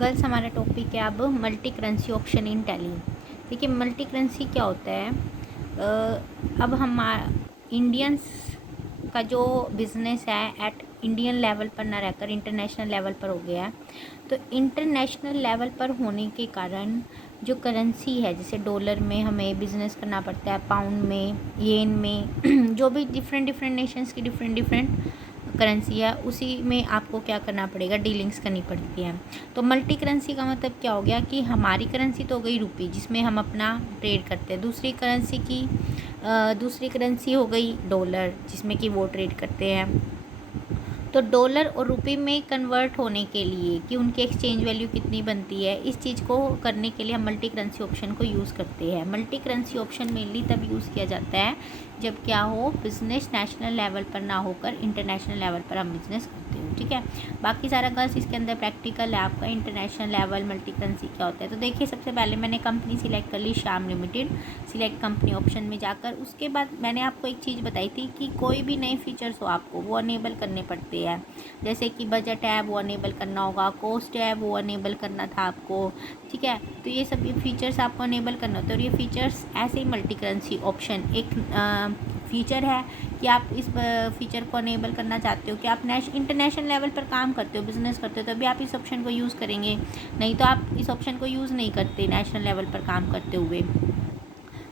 Girls हमारा topic है अब multi currency option in tally. देखिए मल्टी करेंसी क्या होता है। अब हम इंडियंस का जो बिज़नेस है एट इंडियन लेवल पर ना रहकर इंटरनेशनल लेवल पर हो गया है। तो इंटरनेशनल लेवल पर होने के कारण जो करेंसी है, जैसे डॉलर में हमें बिज़नेस करना पड़ता है, पाउंड में, येन में जो भी डिफरेंट डिफरेंट नेशंस की डिफरेंट डिफरेंट करेंसी है, उसी में आपको क्या करना पड़ेगा, डीलिंग्स करनी पड़ती है। तो मल्टी करेंसी का मतलब क्या हो गया कि हमारी करेंसी तो हो गई रुपी, जिसमें हम अपना ट्रेड करते हैं। दूसरी करेंसी हो गई डॉलर, जिसमें कि वो ट्रेड करते हैं। तो डॉलर और रुपये में कन्वर्ट होने के लिए कि उनकी एक्सचेंज वैल्यू कितनी बनती है, इस चीज़ को करने के लिए हम मल्टी करेंसी ऑप्शन को यूज़ करते हैं। मल्टी करेंसी ऑप्शन मेनली तब यूज़ किया जाता है जब क्या हो, बिज़नेस नेशनल लेवल पर ना होकर इंटरनेशनल लेवल पर हम बिज़नेस करते हो। ठीक है, बाकी सारा गर्ल्स इसके अंदर प्रैक्टिकल है आपका। इंटरनेशनल लेवल मल्टी करेंसी क्या होता है, तो देखिए सबसे पहले मैंने कंपनी सिलेक्ट कर ली, Shyam limited. Select company option में जाकर उसके बाद मैंने आपको एक चीज़ बताई थी कि कोई भी नए फीचर्स हो आपको वो अनेबल करने पड़ते हैं। जैसे कि बजट है वो अनेबल करना होगा, कॉस्ट है वो अनेबल करना था आपको। ठीक है, तो ये सब फीचर्स आपको अनेबल करना होता है। और ये फीचर्स ऐसे ही मल्टी करेंसी ऑप्शन एक फीचर है कि आप इस फीचर को अनेबल करना चाहते हो कि आप इंटरनेशनल लेवल पर काम करते हो, बिजनेस करते हो, तभी आप इस ऑप्शन को यूज़ करेंगे, नहीं तो आप इस ऑप्शन को यूज़ नहीं करते नेशनल लेवल पर काम करते हुए।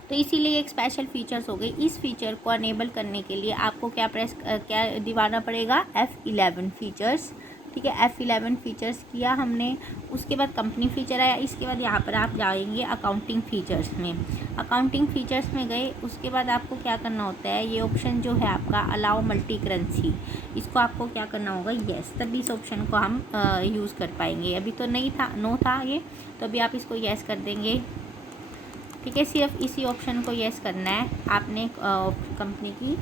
तो इसीलिए एक स्पेशल फीचर्स हो गई। इस फीचर को अनेबल करने के लिए आपको क्या दिवाना पड़ेगा, F11 फीचर्स। ठीक है, F11 फीचर्स किया हमने। उसके बाद कंपनी फीचर आया। इसके बाद यहाँ पर आप जाएंगे अकाउंटिंग फीचर्स में। अकाउंटिंग फीचर्स में गए, उसके बाद आपको क्या करना होता है, ये ऑप्शन जो है आपका अलाउ मल्टी करेंसी, इसको आपको क्या करना होगा, येस। तभी इस ऑप्शन को हम यूज़ कर पाएंगे। अभी तो नहीं था, नो था ये, तो अभी आप इसको येस कर देंगे। ठीक है, सिर्फ इसी ऑप्शन को येस करना है। आपने कंपनी की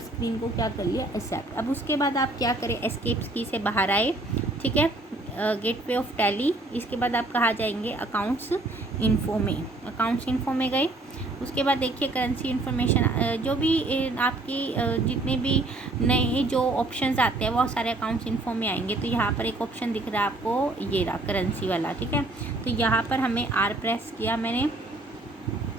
स्क्रीन को क्या कर लिया, एक्सेप्ट। अब उसके बाद आप क्या करें, एस्केप्स की से बाहर आए। ठीक है, गेटवे ऑफ टैली। इसके बाद आप कहाँ जाएंगे, अकाउंट्स इन्फो में। अकाउंट्स इन्फो में गए, उसके बाद देखिए करेंसी इन्फॉर्मेशन, जो भी आपकी जितने भी नए जो ऑप्शंस आते हैं वो सारे अकाउंट्स इन्फो में आएंगे। तो यहाँ पर एक ऑप्शन दिख रहा है आपको, ये रहा करेंसी वाला। ठीक है, तो यहाँ पर हमें आर प्रेस किया मैंने,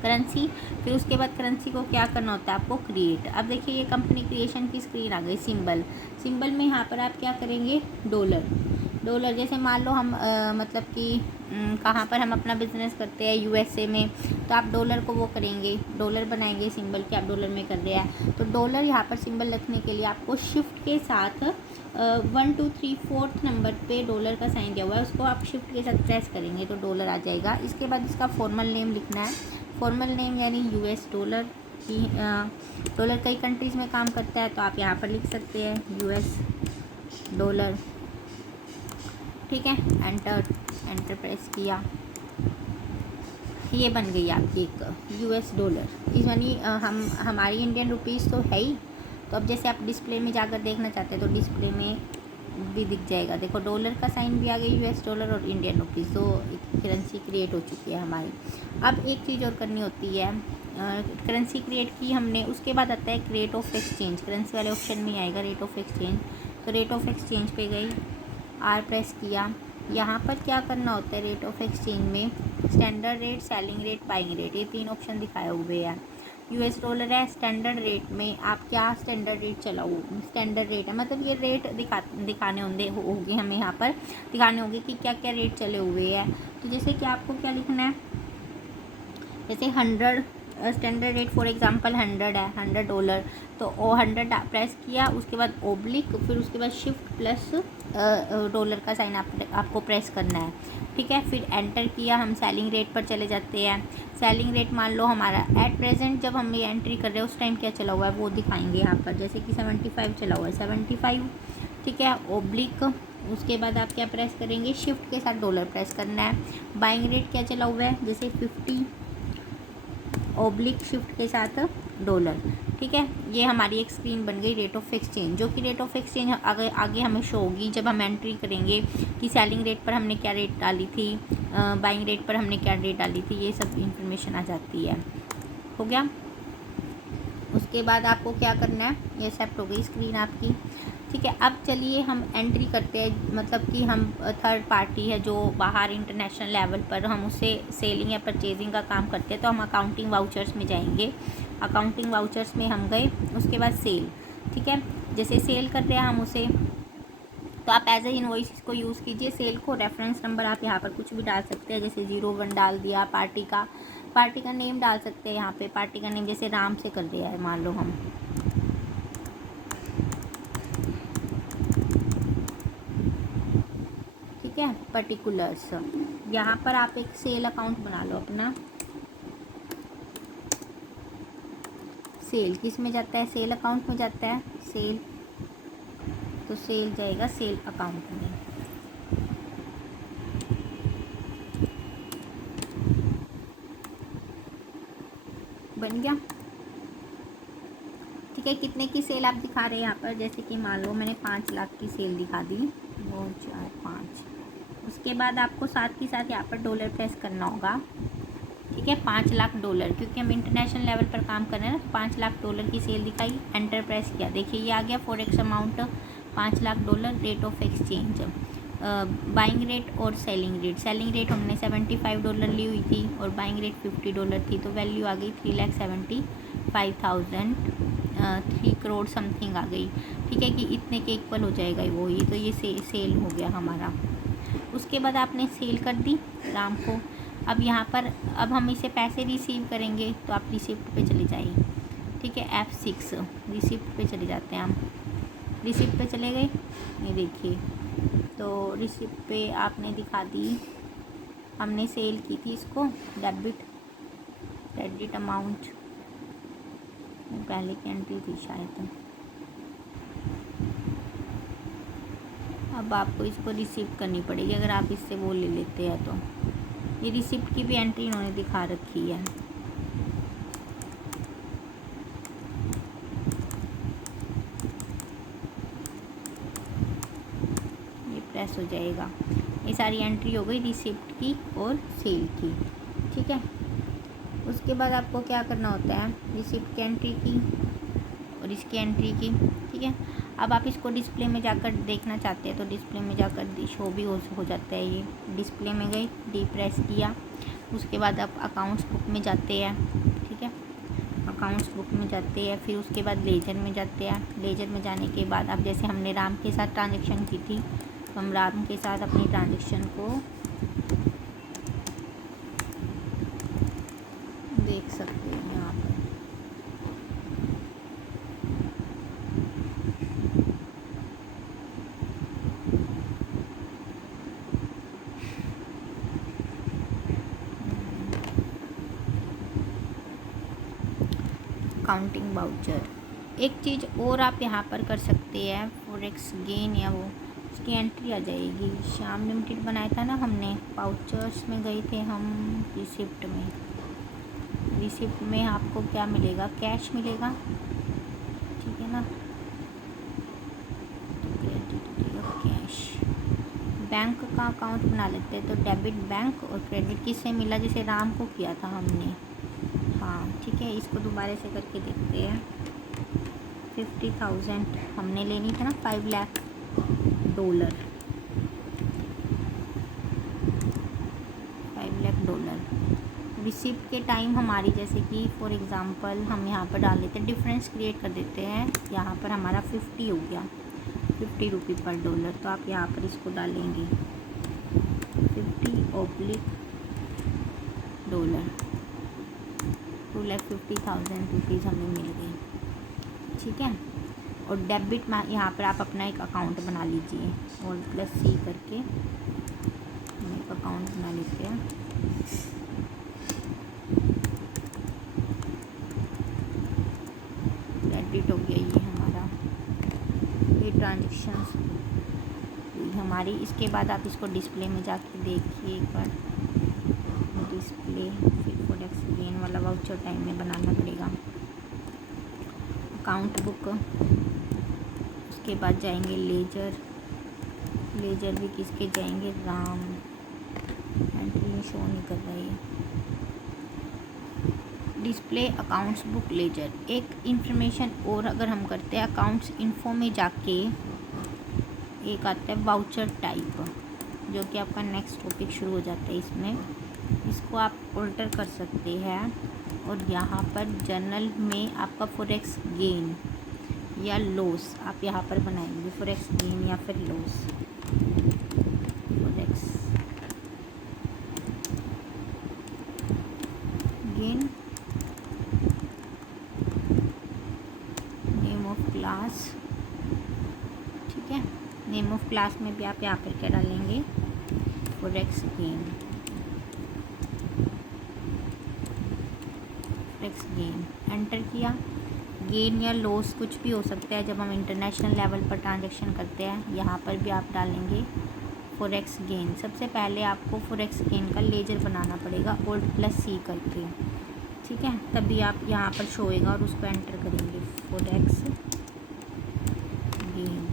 करेंसी। फिर उसके बाद करेंसी को क्या करना होता है आपको, क्रिएट। अब देखिए ये कंपनी क्रिएशन की स्क्रीन आ गई। सिंबल में यहाँ पर आप क्या करेंगे, डॉलर। जैसे मान लो हम मतलब कि कहाँ पर हम अपना बिजनेस करते हैं, USA में, तो आप डॉलर को वो करेंगे, डॉलर बनाएंगे सिंबल कि आप डॉलर में कर रहे हैं। तो डॉलर यहाँ पर सिंबल रखने के लिए आपको शिफ्ट के साथ 1 2 3 4 नंबर पे डॉलर का साइन दिया हुआ है, उसको आप शिफ्ट के साथ प्रेस करेंगे तो डॉलर आ जाएगा। इसके बाद इसका फॉर्मल नेम लिखना है। फॉर्मल नेम यानी US डॉलर की, डॉलर कई कंट्रीज़ में काम करता है तो आप यहाँ पर लिख सकते हैं US डॉलर। ठीक है, एंटर प्रेस किया, ये बन गई आपकी एक US डॉलर। इस यानी हमारी इंडियन रुपीज़ तो है ही। तो अब जैसे आप डिस्प्ले में जाकर देखना चाहते हैं तो डिस्प्ले में भी दिख जाएगा। देखो डॉलर का साइन भी आ गया, US डॉलर और इंडियन रुपीज़, तो करेंसी क्रिएट हो चुकी है हमारी। अब एक चीज़ और करनी होती है, करेंसी क्रिएट की हमने, उसके बाद आता है रेट ऑफ एक्सचेंज। करेंसी वाले ऑप्शन में आएगा रेट ऑफ एक्सचेंज। तो रेट ऑफ एक्सचेंज पे गई, आर प्रेस किया। यहाँ पर क्या करना होता है, रेट ऑफ एक्सचेंज में standard rate, selling rate, buying rate, ये 3 ऑप्शन दिखाए हुए हैं। US डॉलर है, स्टैंडर्ड रेट में आप क्या स्टैंडर्ड रेट चलाओ, स्टैंडर्ड रेट है मतलब ये रेट दिखाने होंगे हमें, यहाँ पर दिखाने होंगे कि क्या क्या रेट चले हुए हैं। तो जैसे कि आपको क्या लिखना है, जैसे 100 स्टैंडर्ड रेट फॉर एग्जांपल 100 है, $100, तो 100 प्रेस किया, उसके बाद ओब्लिक, फिर उसके बाद शिफ्ट प्लस डॉलर का साइन आपको प्रेस करना है। ठीक है, फिर एंटर किया, हम सेलिंग रेट पर चले जाते हैं। सेलिंग रेट मान लो हमारा एट प्रेजेंट जब हम ये एंट्री कर रहे हैं उस टाइम क्या चला हुआ है वो दिखाएंगे यहाँ पर, जैसे कि 75 चला हुआ है, 75। ठीक है, ओब्लिक, उसके बाद आप क्या प्रेस करेंगे, शिफ्ट के साथ डॉलर प्रेस करना है। बाइंग रेट क्या चला हुआ है, जैसे 50, ओब्लिक शिफ्ट के साथ डॉलर। ठीक है, ये हमारी एक स्क्रीन बन गई रेट ऑफ एक्सचेंज, जो कि रेट ऑफ एक्सचेंज आगे हमें शो होगी जब हम एंट्री करेंगे कि सेलिंग रेट पर हमने क्या रेट डाली थी, बाइंग रेट पर हमने क्या रेट डाली थी, ये सब इंफॉर्मेशन आ जाती है। हो गया, उसके बाद आपको क्या करना है, ये एक्सेप्ट हो गई स्क्रीन आपकी। ठीक है। अब चलिए हम एंट्री करते हैं, मतलब कि हम थर्ड पार्टी है जो बाहर इंटरनेशनल लेवल पर हम उससे सेलिंग या परचेजिंग का काम करते हैं, तो हम अकाउंटिंग वाउचर्स में जाएंगे। अकाउंटिंग वाउचर्स में हम गए, उसके बाद सेल, ठीक है। जैसे सेल कर रहे हैं हम उसे, तो आप एज ए इनवॉइस इसको यूज़ कीजिए। सेल को रेफरेंस नंबर आप यहाँ पर कुछ भी डाल सकते हैं, जैसे 01 डाल दिया। पार्टी का नेम डाल सकते हैं यहाँ पे। पार्टी का नेम जैसे राम से कर दिया है मान लो हम, ठीक है। पर्टिकुलर्स यहाँ पर आप एक सेल अकाउंट बना लो अपना। सेल किस में जाता है? सेल अकाउंट में जाता है सेल, तो सेल जाएगा सेल अकाउंट में। बन गया, ठीक है। कितने की सेल आप दिखा रहे हैं यहाँ पर? जैसे कि मान लो मैंने 5 लाख की सेल दिखा दी, 2 4 5। उसके बाद आपको साथ ही साथ यहाँ पर डॉलर प्रेस करना होगा, ठीक है। 5 लाख डॉलर, क्योंकि हम इंटरनेशनल लेवल पर काम कर रहे हैं ना, तो 5 लाख डॉलर की सेल दिखाई, एंटर प्रेस किया, देखिए ये आ गया forex amount 5 lakh dollar, rate of exchange, buying rate और सेलिंग रेट। सेलिंग रेट हमने $75 ली हुई थी और बाइंग रेट $50 थी, तो वैल्यू आ गई 3,75,000, 3 करोड़ समथिंग आ गई, ठीक है। कि इतने के इक्वल हो जाएगा वो, ये तो ये सेल हो गया हमारा। उसके बाद आपने सेल कर दी राम को। अब यहाँ पर अब हम इसे पैसे रिसीव करेंगे, तो आप रिसिप्ट पे चले जाइए, ठीक है। F6 रिसिप्ट पे चले जाते हैं हम। रिसिप्ट पे चले गए, ये देखिए, तो रिसिप्ट पे आपने दिखा दी, हमने सेल की थी इसको, क्रेडिट अमाउंट पहले की एंट्री थी शायद। अब आपको इसको रिसिप्ट करनी पड़ेगी, अगर आप इससे वो ले लेते हैं तो। ये रिसिप्ट की भी एंट्री इन्होंने दिखा रखी है, ये प्रेस हो जाएगा। ये सारी एंट्री हो गई रिसिप्ट की और सेल की, ठीक है। उसके बाद आपको क्या करना होता है? रिसिप्ट की एंट्री की और इसकी एंट्री की, ठीक है। अब आप इसको डिस्प्ले में जाकर देखना चाहते हैं, तो डिस्प्ले में जाकर शो भी हो जाता है। ये डिस्प्ले में गई, डी प्रेस किया, उसके बाद आप अकाउंट्स बुक में जाते हैं, ठीक है। अकाउंट्स बुक में जाते हैं, फिर उसके बाद लेजर में जाते हैं। लेजर में जाने के बाद अब जैसे हमने राम के साथ ट्रांजेक्शन की थी, तो हम राम के साथ अपनी ट्रांजेक्शन को देख सकते हैं यहाँ पर। अकाउंटिंग वाउचर, एक चीज़ और आप यहाँ पर कर सकते हैं, फॉरेक्स गेन या वो, उसकी एंट्री आ जाएगी। श्याम लिमिटेड बनाया था ना हमने, वाउचर्स में गए थे हम, रिसिप्ट में। रिसिप्ट में आपको क्या मिलेगा? कैश मिलेगा, ठीक है ना। कैश, बैंक का अकाउंट बना लेते हैं, तो डेबिट बैंक और क्रेडिट किससे मिला? जिसे राम को किया था हमने, हाँ, ठीक है। इसको दोबारा से करके देखते हैं। 50,000 हमने लेनी था ना, 5 lakh dollar, 5 lakh dollar. Receipt के टाइम हमारी, जैसे कि फॉर एग्ज़ाम्पल हम यहाँ पर डाल लेते हैं, डिफरेंस क्रिएट कर देते हैं। यहाँ पर हमारा 50 हो गया, 50 रुपये पर डॉलर, तो आप यहाँ पर इसको डालेंगे 50/$ 2,50,000 रुपीज़ हमें मिल गई, ठीक है। और डेबिट में यहाँ पर आप अपना एक अकाउंट बना लीजिए, और +C करके हम एक अकाउंट बना लेते हैं। क्रेडिट हो गया ये हमारा, ये ट्रांजेक्शन्स हमारी। इसके बाद आप इसको डिस्प्ले में जाके देखिए एक बार, डिस्प्ले, फिर फॉरेक्स गेन वाला वाउचर टाइम में बनाना पड़ेगा। अकाउंट बुक, उसके बाद जाएंगे लेजर, लेजर भी किसके जाएंगे? राम, एंट्री शो नहीं कर रही है। Display, accounts book, ledger. एक इन्फॉर्मेशन और अगर हम करते हैं, अकाउंट्स इन्फो में जाके एक आता है वाउचर टाइप, जो कि आपका नेक्स्ट टॉपिक शुरू हो जाता है इसमें। इसको आप ऑल्टर कर सकते हैं और यहाँ पर जर्नल में आपका फॉरेक्स गेन या लॉस आप यहाँ पर बनाएंगे, फॉरेक्स गेन या फिर loss. Forex gain, name of class, ठीक है। नेम ऑफ क्लास में भी आप यहाँ पर क्या डालेंगे, forex gain, forex gain. Enter किया। गेन या लॉस कुछ भी हो सकता है जब हम इंटरनेशनल लेवल पर ट्रांजैक्शन करते हैं। यहाँ पर भी आप डालेंगे फॉरेक्स गेन। सबसे पहले आपको फॉरेक्स गेन का लेजर बनाना पड़ेगा Alt+C करके, ठीक है, तभी आप यहाँ पर शो होएगा और उसको एंटर करेंगे, फॉरेक्स गेन।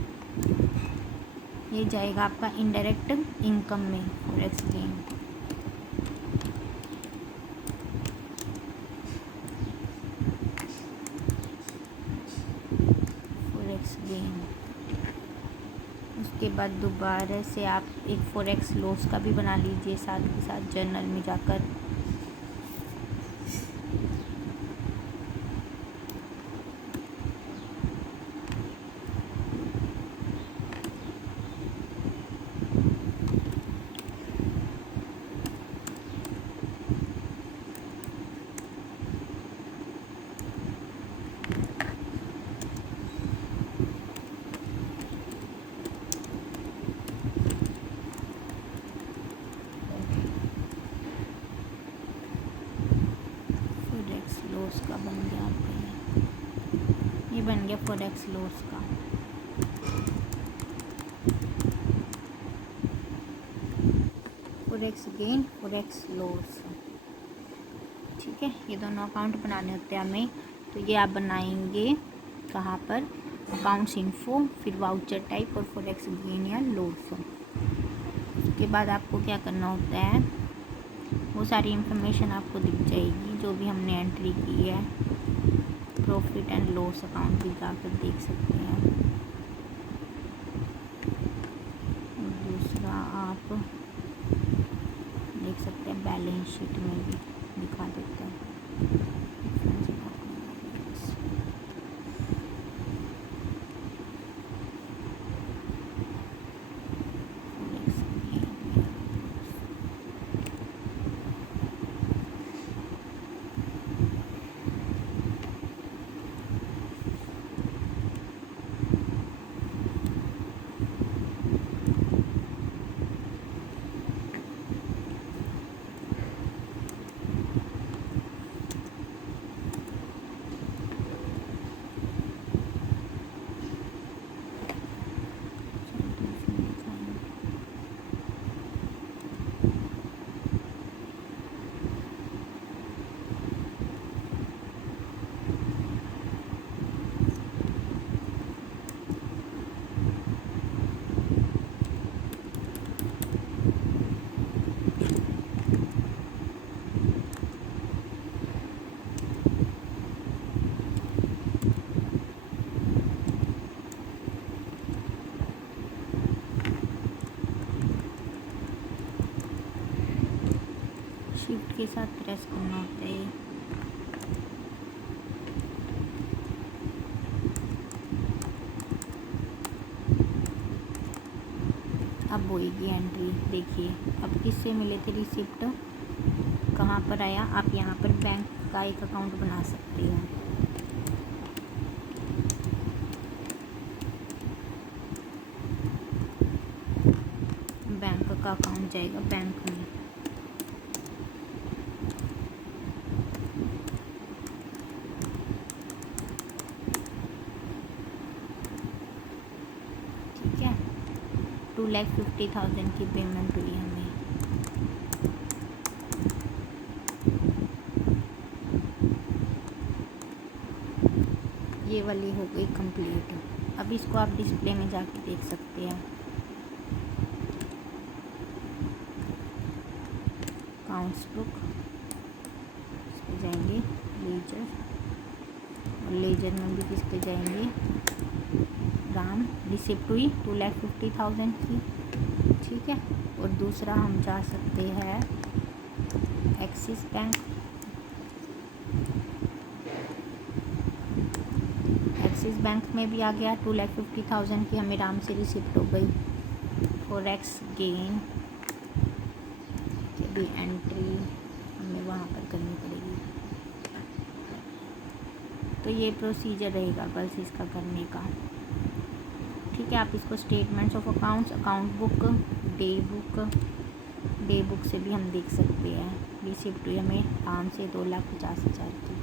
ये जाएगा आपका इनडायरेक्ट इनकम में, फॉरेक्स गेन। उसके बाद दोबारा से आप एक फॉरेक्स लॉस का भी बना लीजिए साथ के साथ जर्नल में जाकर। लॉस का बन गया आपका, ये बन गया फॉरेक्स लॉस का। फॉरेक्स गेन, फॉरेक्स लॉस, ठीक है। ये दोनों अकाउंट बनाने होते हैं हमें, तो ये आप बनाएंगे कहाँ पर, अकाउंट्स इन्फो, फिर वाउचर टाइप और फॉरेक्स गेन या लॉस। उसके बाद आपको क्या करना होता है, वो सारी इन्फॉर्मेशन आपको दिख जाएगी जो भी हमने एंट्री की है। प्रॉफिट एंड लॉस अकाउंट भी जाकर देख सकते हैं। दूसरा आप देख सकते हैं बैलेंस शीट में भी दिखा देता है। शिफ्ट के साथ प्रेस करना होता है। अब होएगी एंट्री, देखिए अब किससे मिले थे रिसिप्ट, कहाँ पर आया। आप यहाँ पर बैंक का एक अकाउंट बना सकते हैं। बैंक का अकाउंट जाएगा बैंक में। ठीक है, 2,50,000 की पेमेंट हुई हमें। ये वाली हो गई कंप्लीट। अब इसको आप डिस्प्ले में जाके देख सकते हैं। अकाउंट्स बुक, इस पर जाएंगे लेजर, और लेजर में भी किस पे जाएंगे, राम रिसिप्ट हुई 2,50,000 की, ठीक है। और दूसरा हम जा सकते हैं एक्सिस बैंक। एक्सिस बैंक में भी आ गया 2,50,000 की हमें राम से रिसिप्ट हो गई। फॉरेक्स गेन की भी एंट्री हमें वहाँ पर करनी पड़ेगी। तो ये प्रोसीजर रहेगा बस इसका करने का, ठीक है। आप इसको statements of accounts, account book, day book से भी हम देख सकते हैं। रिसिप्ट हुई हमें राम से 2,50,000 की।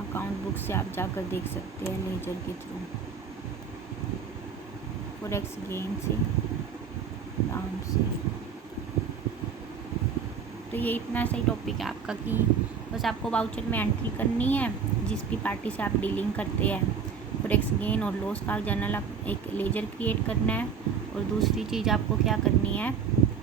अकाउंट बुक से आप जाकर देख सकते हैं लेजर के थ्रू। फॉरेक्स गेन से राम से। तो ये इतना सही टॉपिक है आपका कि बस आपको वाउचर में एंट्री करनी है जिस भी पार्टी से आप डीलिंग करते हैं। फॉरेक्स गेन और लॉस का जर्नल आप एक लेजर क्रिएट करना है। और दूसरी चीज़ आपको क्या करनी है,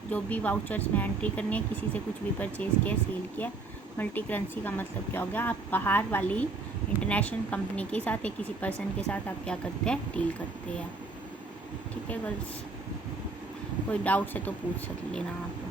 जो भी वाउचर्स में एंट्री करनी है, किसी से कुछ भी परचेज़ किया, सेल किया। मल्टी करेंसी का मतलब क्या हो गया, आप बाहर वाली इंटरनेशनल कंपनी के साथ या किसी पर्सन के साथ आप क्या करते हैं, डील करते हैं, ठीक है गर्ल्स। कोई डाउट्स है तो पूछ सकते लेना आप।